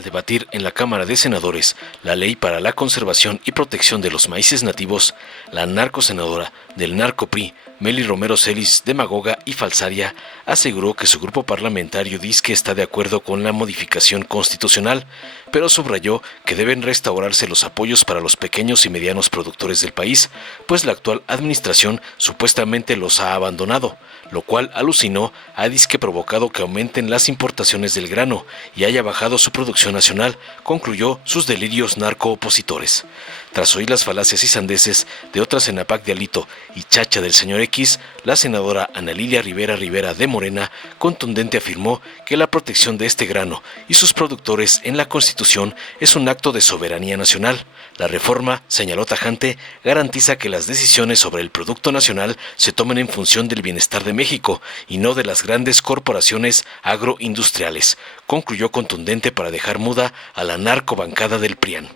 al debatir en la Cámara de Senadores la Ley para la Conservación y Protección de los Maíces Nativos, la narcosenadora del narco-PRI, Mely Romero Celis, demagoga y falsaria, aseguró que su grupo parlamentario dice que está de acuerdo con la modificación constitucional, pero subrayó que deben restaurarse los apoyos para los pequeños y medianos productores del país, pues la actual administración supuestamente los ha abandonado, lo cual alucinó ha disque provocado que aumenten las importaciones del grano y haya bajado su producción nacional, concluyó sus delirios narco-opositores. Tras oír las falacias y sandeces de otra Senapac de Alito y chacha del señor X, la senadora Ana Lilia Rivera Rivera de Morena contundente afirmó que la protección de este grano y sus productores en la Constitución es un acto de soberanía nacional. La reforma, señaló tajante, garantiza que las decisiones sobre el producto nacional se tomen en función del bienestar de México y no de las grandes corporaciones agroindustriales, concluyó contundente para dejar muda a la narcobancada del PRIAN.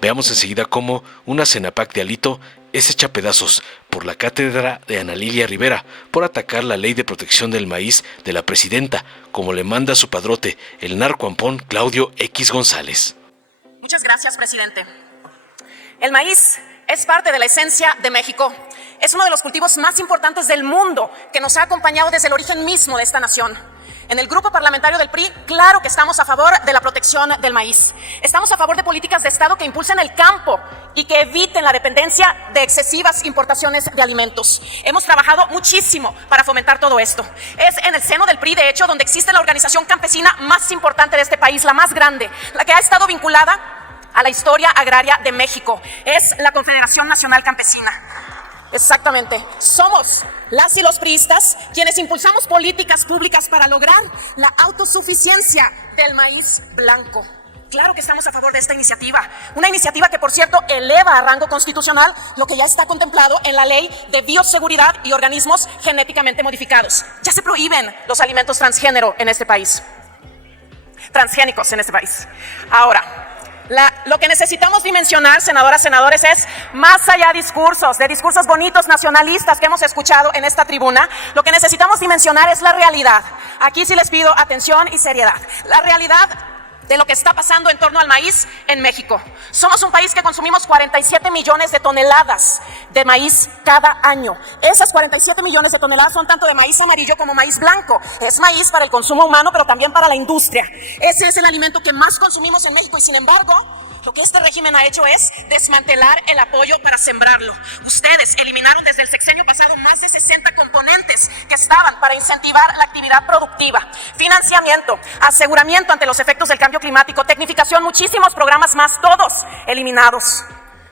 Veamos enseguida cómo una Senapac de Alito es hecha pedazos por la cátedra de Ana Lilia Rivera por atacar la ley de protección del maíz de la presidenta, como le manda su padrote, el narcoampón Claudio X González. Muchas gracias, presidente. El maíz es parte de la esencia de México. Es uno de los cultivos más importantes del mundo que nos ha acompañado desde el origen mismo de esta nación. En el grupo parlamentario del PRI, claro que estamos a favor de la protección del maíz. Estamos a favor de políticas de Estado que impulsen el campo y que eviten la dependencia de excesivas importaciones de alimentos. Hemos trabajado muchísimo para fomentar todo esto. Es en el seno del PRI, de hecho, donde existe la organización campesina más importante de este país, la más grande, la que ha estado vinculada a la historia agraria de México. Es la Confederación Nacional Campesina. Exactamente. Somos las y los priistas quienes impulsamos políticas públicas para lograr la autosuficiencia del maíz blanco. Claro que estamos a favor de esta iniciativa, una iniciativa que, por cierto, eleva a rango constitucional lo que ya está contemplado en la Ley de Bioseguridad y Organismos Genéticamente Modificados. Ya se prohíben los alimentos transgénero en este país, transgénicos en este país. Ahora, lo que necesitamos dimensionar, senadoras, senadores, es más allá de discursos bonitos nacionalistas que hemos escuchado en esta tribuna. Lo que necesitamos dimensionar es la realidad. Aquí sí les pido atención y seriedad. La realidad de lo que está pasando en torno al maíz en México. Somos un país que consumimos 47 millones de toneladas de maíz cada año. Esas 47 millones de toneladas son tanto de maíz amarillo como maíz blanco. Es maíz para el consumo humano, pero también para la industria. Ese es el alimento que más consumimos en México y, sin embargo, lo que este régimen ha hecho es desmantelar el apoyo para sembrarlo. Ustedes eliminaron desde el sexenio pasado más de 60 componentes que estaban para incentivar la actividad productiva. Financiamiento, aseguramiento ante los efectos del cambio climático, tecnificación, muchísimos programas más, todos eliminados.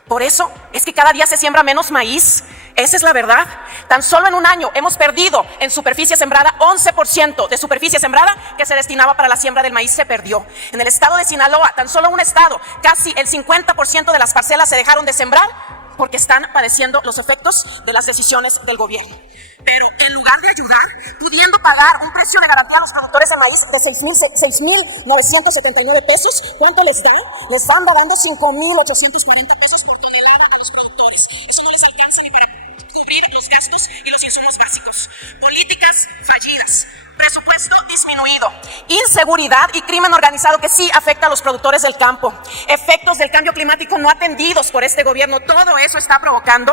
Por eso es que cada día se siembra menos maíz. Esa es la verdad. Tan solo en un año hemos perdido en superficie sembrada 11% de superficie sembrada que se destinaba para la siembra del maíz se perdió. En el estado de Sinaloa, tan solo un estado, casi el 50% de las parcelas se dejaron de sembrar porque están padeciendo los efectos de las decisiones del gobierno. Pero en lugar de ayudar, pudiendo pagar un precio de garantía a los productores de maíz de 6,979 pesos, ¿cuánto les dan? Les van dando 5,840 pesos por tonelada a los productores. Eso no les alcanza ni para cubrir los gastos y los insumos básicos. Políticas fallidas, presupuesto disminuido, inseguridad y crimen organizado que sí afecta a los productores del campo, efectos del cambio climático no atendidos por este gobierno. Todo eso está provocando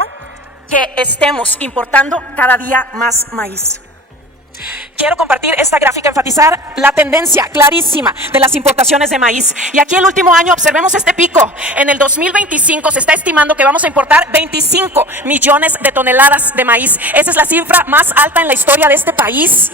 que estemos importando cada día más maíz. Quiero compartir esta gráfica, enfatizar la tendencia clarísima de las importaciones de maíz. Y aquí el último año observemos este pico. En el 2025 se está estimando que vamos a importar 25 millones de toneladas de maíz. Esa es la cifra más alta en la historia de este país.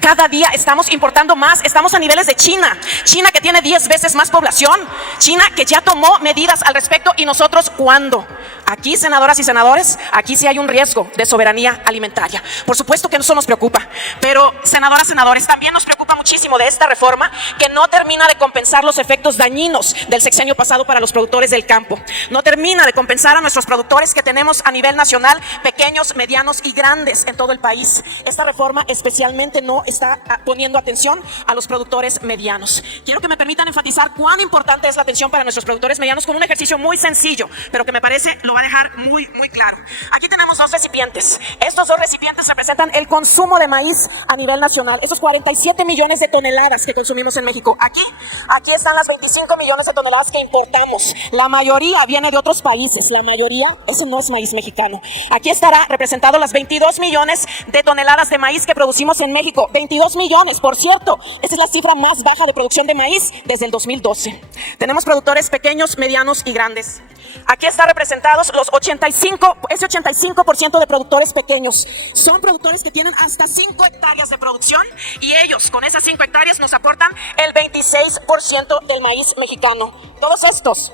Cada día estamos importando más, estamos a niveles de China. China que tiene 10 veces más población. China que ya tomó medidas al respecto. ¿Y nosotros cuándo? Aquí, senadoras y senadores, aquí sí hay un riesgo de soberanía alimentaria. Por supuesto que eso nos preocupa, pero senadoras, senadores, también nos preocupa muchísimo de esta reforma que no termina de compensar los efectos dañinos del sexenio pasado para los productores del campo. No termina de compensar a nuestros productores que tenemos a nivel nacional, pequeños, medianos y grandes en todo el país. Esta reforma especialmente no está poniendo atención a los productores medianos. Quiero que me permitan enfatizar cuán importante es la atención para nuestros productores medianos con un ejercicio muy sencillo, pero que me parece lo va a dejar muy claro. Aquí tenemos dos recipientes. Estos dos recipientes representan el consumo de maíz a nivel nacional. Esos 47 millones de toneladas que consumimos en México. Aquí están las 25 millones de toneladas que importamos. La mayoría viene de otros países. La mayoría, eso no es maíz mexicano. Aquí estará representado las 22 millones de toneladas de maíz que producimos en México. 22 millones, por cierto. Esta es la cifra más baja de producción de maíz desde el 2012. Tenemos productores pequeños, medianos y grandes. Aquí están representados ese 85% de productores pequeños. Son productores que tienen hasta 5 hectáreas de producción y ellos con esas 5 hectáreas nos aportan el 26% del maíz mexicano. Todos estos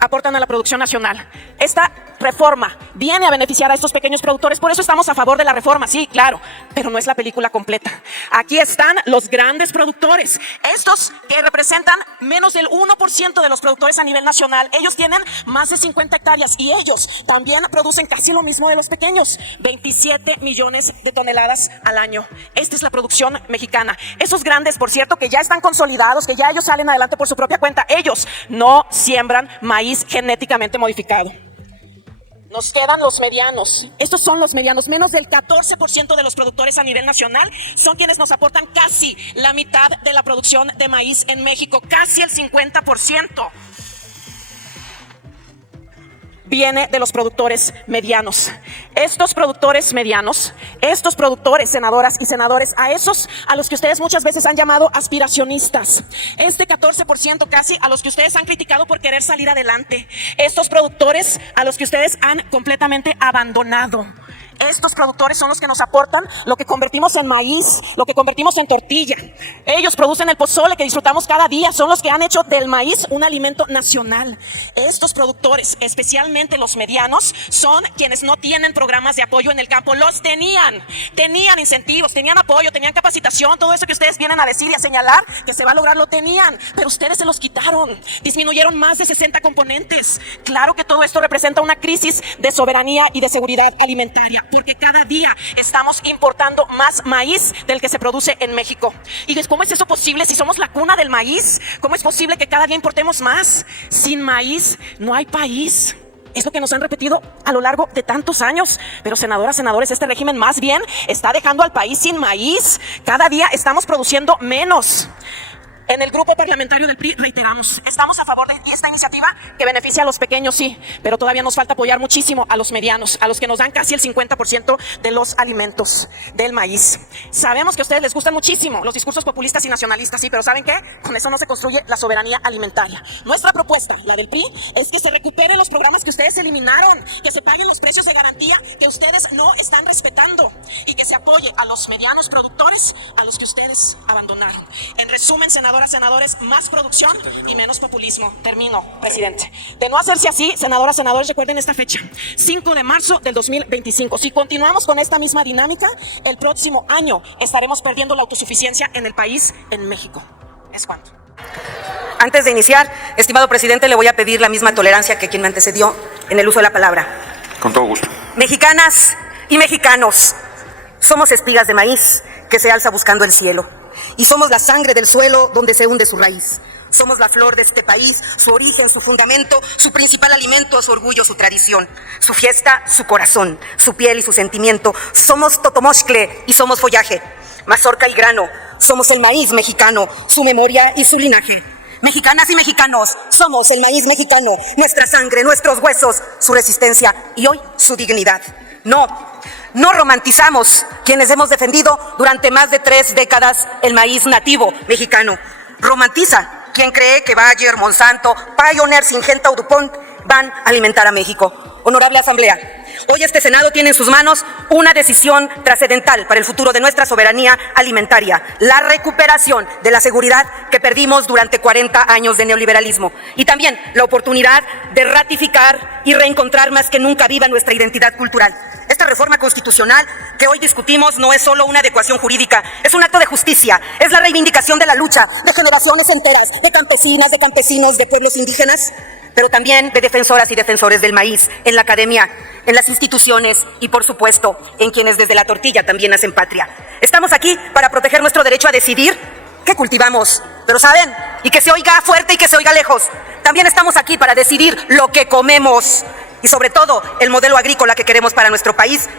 aportan a la producción nacional. Esta reforma viene a beneficiar a estos pequeños productores, por eso estamos a favor de la reforma, sí, claro, pero no es la película completa. Aquí están los grandes productores, estos que representan menos del 1% de los productores a nivel nacional. Ellos tienen más de 50 hectáreas y ellos también producen casi lo mismo de los pequeños, 27 millones de toneladas al año. Esta es la producción mexicana. Esos grandes, por cierto, que ya están consolidados, que ya ellos salen adelante por su propia cuenta, ellos no siembran maíz genéticamente modificado. Nos quedan los medianos. Estos son los medianos. Menos del 14% de los productores a nivel nacional son quienes nos aportan casi la mitad de la producción de maíz en México. Casi el 50% viene de los productores medianos. Estos productores medianos, estos productores, senadoras y senadores, a los que ustedes muchas veces han llamado aspiracionistas, este 14% casi a los que ustedes han criticado por querer salir adelante, estos productores a los que ustedes han completamente abandonado. Estos productores son los que nos aportan lo que convertimos en maíz, lo que convertimos en tortilla. Ellos producen el pozole que disfrutamos cada día, son los que han hecho del maíz un alimento nacional. Estos productores, especialmente los medianos, son quienes no tienen programas de apoyo en el campo. Los tenían incentivos, tenían apoyo, tenían capacitación, todo eso que ustedes vienen a decir y a señalar que se va a lograr lo tenían, pero ustedes se los quitaron, disminuyeron más de 60 componentes. Claro que todo esto representa una crisis de soberanía y de seguridad alimentaria, porque cada día estamos importando más maíz del que se produce en México. ¿Y cómo es eso posible si somos la cuna del maíz? ¿Cómo es posible que cada día importemos más? Sin maíz no hay país. Es lo que nos han repetido a lo largo de tantos años. Pero senadoras, senadores, este régimen más bien está dejando al país sin maíz. Cada día estamos produciendo menos. En el grupo parlamentario del PRI reiteramos, estamos a favor de esta iniciativa que beneficia a los pequeños, sí, pero todavía nos falta apoyar muchísimo a los medianos, a los que nos dan casi el 50% de los alimentos del maíz. Sabemos que a ustedes les gustan muchísimo los discursos populistas y nacionalistas, sí, pero ¿saben qué? Con eso no se construye la soberanía alimentaria. Nuestra propuesta, la del PRI, es que se recuperen los programas que ustedes eliminaron, que se paguen los precios de garantía que ustedes no están respetando y que se apoye a los medianos productores a los que ustedes abandonaron. En resumen, senadoras, senadores, más producción y menos populismo. Termino, presidente. De no hacerse así, senadoras, senadores, recuerden esta fecha, 5 de marzo del 2025. Si continuamos con esta misma dinámica, el próximo año estaremos perdiendo la autosuficiencia en el país, en México. ¿Es cuánto? Antes de iniciar, estimado presidente, le voy a pedir la misma tolerancia que quien me antecedió en el uso de la palabra. Con todo gusto. Mexicanas y mexicanos, somos espigas de maíz que se alza buscando el cielo. Y somos la sangre del suelo donde se hunde su raíz. Somos la flor de este país, su origen, su fundamento, su principal alimento, su orgullo, su tradición, su fiesta, su corazón, su piel y su sentimiento. Somos totomoscle y somos follaje, mazorca y grano. Somos el maíz mexicano, su memoria y su linaje. Mexicanas y mexicanos, somos el maíz mexicano, nuestra sangre, nuestros huesos, su resistencia y hoy su dignidad. No romantizamos quienes hemos defendido durante más de 3 décadas el maíz nativo mexicano. Romantiza quien cree que Bayer, Monsanto, Pioneer, Syngenta o DuPont van a alimentar a México. Honorable Asamblea, hoy este Senado tiene en sus manos una decisión trascendental para el futuro de nuestra soberanía alimentaria, la recuperación de la seguridad que perdimos durante 40 años de neoliberalismo y también la oportunidad de ratificar y reencontrar más que nunca viva nuestra identidad cultural. Esta reforma constitucional que hoy discutimos no es solo una adecuación jurídica, es un acto de justicia, es la reivindicación de la lucha de generaciones enteras, de campesinas, de campesinos, de pueblos indígenas, pero también de defensoras y defensores del maíz en la academia, en las instituciones y, por supuesto, en quienes desde la tortilla también hacen patria. Estamos aquí para proteger nuestro derecho a decidir qué cultivamos, pero ¿saben? Y que se oiga fuerte y que se oiga lejos. también estamos aquí para decidir lo que comemos y sobre todo el modelo agrícola que queremos para nuestro país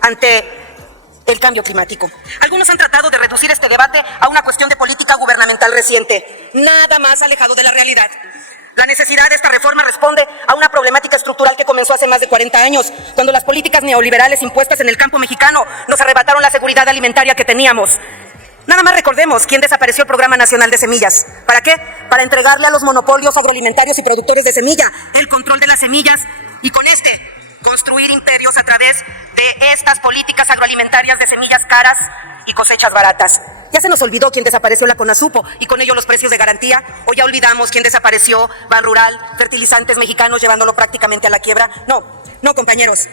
ante el cambio climático. Algunos han tratado de reducir este debate a una cuestión de política gubernamental reciente, nada más alejado de la realidad. La necesidad de esta reforma responde a una problemática estructural que comenzó hace más de 40 años, cuando las políticas neoliberales impuestas en el campo mexicano nos arrebataron la seguridad alimentaria que teníamos. Nada más recordemos quién desapareció el Programa Nacional de Semillas. ¿Para qué? Para entregarle a los monopolios agroalimentarios y productores de semilla el control de las semillas y con construir imperios a través de estas políticas agroalimentarias de semillas caras y cosechas baratas. ¿Ya se nos olvidó quién desapareció la CONASUPO y con ello los precios de garantía? ¿O ya olvidamos quién desapareció Banrural, Fertilizantes Mexicanos, llevándolo prácticamente a la quiebra? No, compañeros.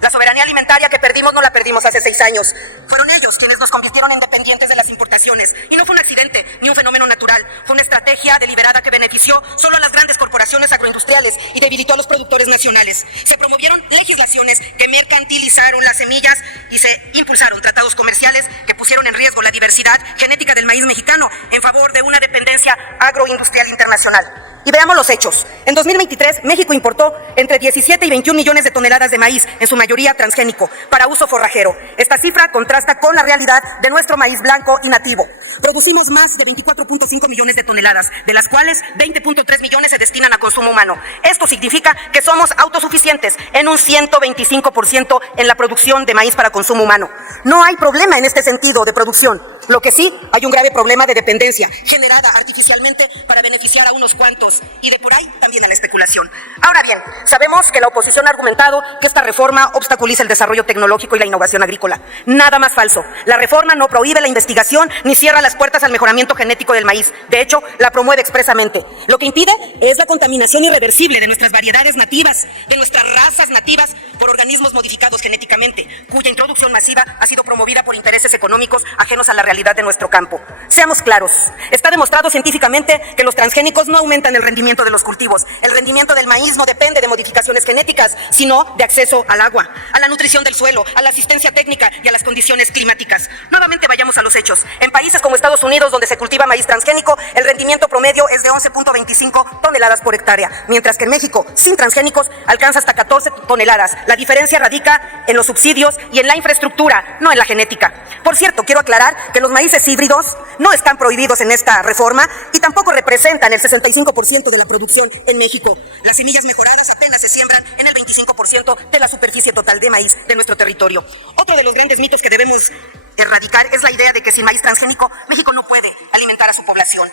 La soberanía alimentaria que perdimos no la perdimos hace 6 años. Fueron ellos quienes nos convirtieron en dependientes de las importaciones. Y no fue un accidente ni un fenómeno natural. Fue una estrategia deliberada que benefició solo a las grandes corporaciones agroindustriales y debilitó a los productores nacionales. Se promovieron legislaciones que mercantilizaron las semillas y se impulsaron tratados comerciales que pusieron en riesgo la diversidad genética del maíz mexicano en favor de una dependencia agroindustrial internacional. Y veamos los hechos. En 2023, México importó entre 17 y 21 millones de toneladas de maíz, en su mayoría transgénico, para uso forrajero. Esta cifra contrasta con la realidad de nuestro maíz blanco y nativo. Producimos más de 24.5 millones de toneladas, de las cuales 20.3 millones se destinan a consumo humano. Esto significa que somos autosuficientes en un 125% en la producción de maíz para consumo humano. No hay problema en este sentido de producción. Lo que sí, hay un grave problema de dependencia, generada artificialmente para beneficiar a unos cuantos y de por ahí también a la especulación. Ahora bien, sabemos que la oposición ha argumentado que esta reforma obstaculiza el desarrollo tecnológico y la innovación agrícola. Nada más falso. La reforma no prohíbe la investigación ni cierra las puertas al mejoramiento genético del maíz. De hecho, la promueve expresamente. Lo que impide es la contaminación irreversible de nuestras variedades nativas, de nuestras razas nativas por organismos modificados genéticamente, cuya introducción masiva ha sido promovida por intereses económicos ajenos a la realidad de nuestro campo. Seamos claros, está demostrado científicamente que los transgénicos no aumentan el rendimiento de los cultivos. El rendimiento del maíz no depende de modificaciones genéticas, sino de acceso al agua, a la nutrición del suelo, a la asistencia técnica y a las condiciones climáticas. Nuevamente vayamos a los hechos. En países como Estados Unidos, donde se cultiva maíz transgénico, el rendimiento promedio es de 11.25 toneladas por hectárea, mientras que en México, sin transgénicos, alcanza hasta 14 toneladas. La diferencia radica en los subsidios y en la infraestructura, no en la genética. Por cierto, quiero aclarar que los maíces híbridos no están prohibidos en esta reforma y tampoco representan el 65% de la producción en México. Las semillas mejoradas apenas se siembran en el 25% de la superficie total de maíz de nuestro territorio. Otro de los grandes mitos que debemos erradicar es la idea de que sin maíz transgénico México no puede alimentar a su población.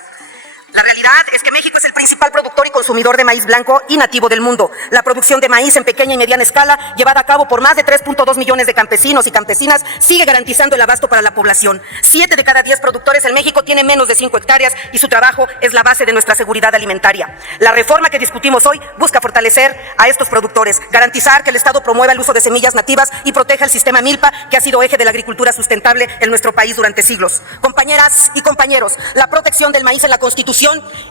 La realidad es que México es el principal productor y consumidor de maíz blanco y nativo del mundo. La producción de maíz en pequeña y mediana escala, llevada a cabo por más de 3.2 millones de campesinos y campesinas, sigue garantizando el abasto para la población. 7 de cada 10 productores en México tienen menos de 5 hectáreas y su trabajo es la base de nuestra seguridad alimentaria. La reforma que discutimos hoy busca fortalecer a estos productores, garantizar que el Estado promueva el uso de semillas nativas y proteja el sistema milpa, que ha sido eje de la agricultura sustentable en nuestro país durante siglos. Compañeras y compañeros, la protección del maíz en la Constitución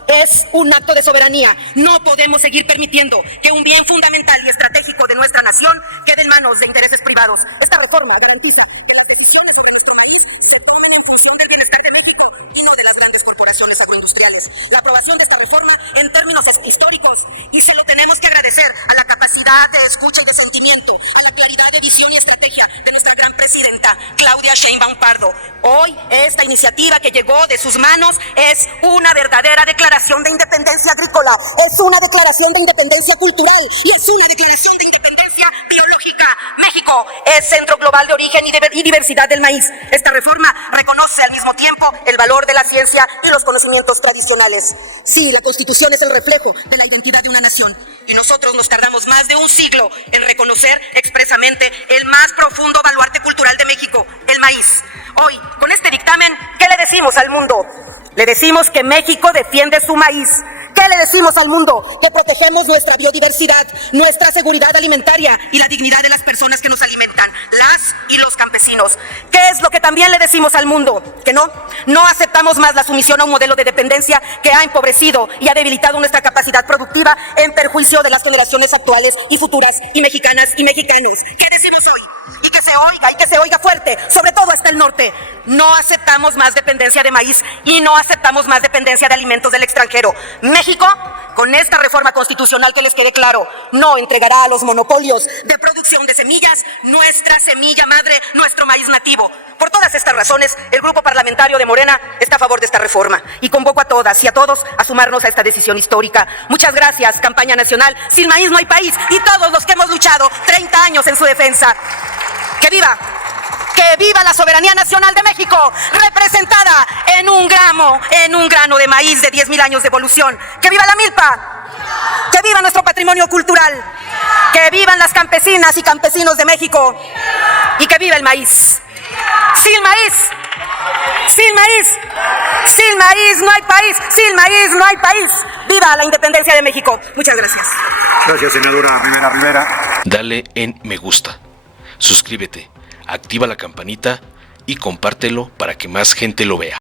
es un acto de soberanía. No podemos seguir permitiendo que un bien fundamental y estratégico de nuestra nación quede en manos de intereses privados. Esta reforma garantiza que las decisiones sobre nuestro país se tomen en función del bienestar de México y no de las grandes corporaciones agroindustriales. La aprobación de esta reforma en términos históricos, y se lo tenemos que agradecer a la capacidad de escucha y de sentimiento, a la claridad de visión y estrategia de nuestra gran presidenta, Claudia Sheinbaum Pardo. Hoy, esta iniciativa que llegó de sus manos es una verdadera declaración de independencia agrícola, es una declaración de independencia cultural y es una declaración de independencia biológica. México es centro global de origen y diversidad del maíz. Esta reforma reconoce al mismo tiempo el valor de la ciencia y los conocimientos tradicionales. Sí, la Constitución es el reflejo de la identidad de una nación y nosotros nos tardamos más de un siglo en reconocer expresamente el más profundo baluarte cultural de México, el maíz. Hoy, con este dictamen, ¿qué le decimos al mundo? Le decimos que México defiende su maíz. ¿Qué le decimos al mundo? Que protegemos nuestra biodiversidad, nuestra seguridad alimentaria y la dignidad de las personas que nos alimentan, las y los campesinos. ¿Qué es lo que también le decimos al mundo? Que no aceptamos más la sumisión a un modelo de dependencia que ha empobrecido y ha debilitado nuestra capacidad productiva en perjuicio de las generaciones actuales y futuras y mexicanas y mexicanos. ¿Qué decimos hoy? Y que se oiga fuerte, sobre todo hasta el norte. No aceptamos más dependencia de maíz y no aceptamos más dependencia de alimentos del extranjero. México México, con esta reforma constitucional, que les quede claro, no entregará a los monopolios de producción de semillas nuestra semilla madre, nuestro maíz nativo. Por todas estas razones, el grupo parlamentario de Morena está a favor de esta reforma y convoco a todas y a todos a sumarnos a esta decisión histórica. Muchas gracias, campaña nacional. Sin maíz no hay país, y todos los que hemos luchado 30 años en su defensa. ¡Que viva! ¡Que viva la soberanía nacional de México, representada en un grano de maíz de 10,000 años de evolución! ¡Que viva la milpa! ¡Que viva nuestro patrimonio cultural! ¡Que vivan las campesinas y campesinos de México! ¡Y que viva el maíz! ¡Sin maíz! ¡Sin maíz! ¡Sin maíz no hay país! ¡Sin maíz no hay país! ¡Viva la independencia de México! Muchas gracias. Gracias, senadora Rivera. Dale en me gusta, suscríbete, activa la campanita y compártelo para que más gente lo vea.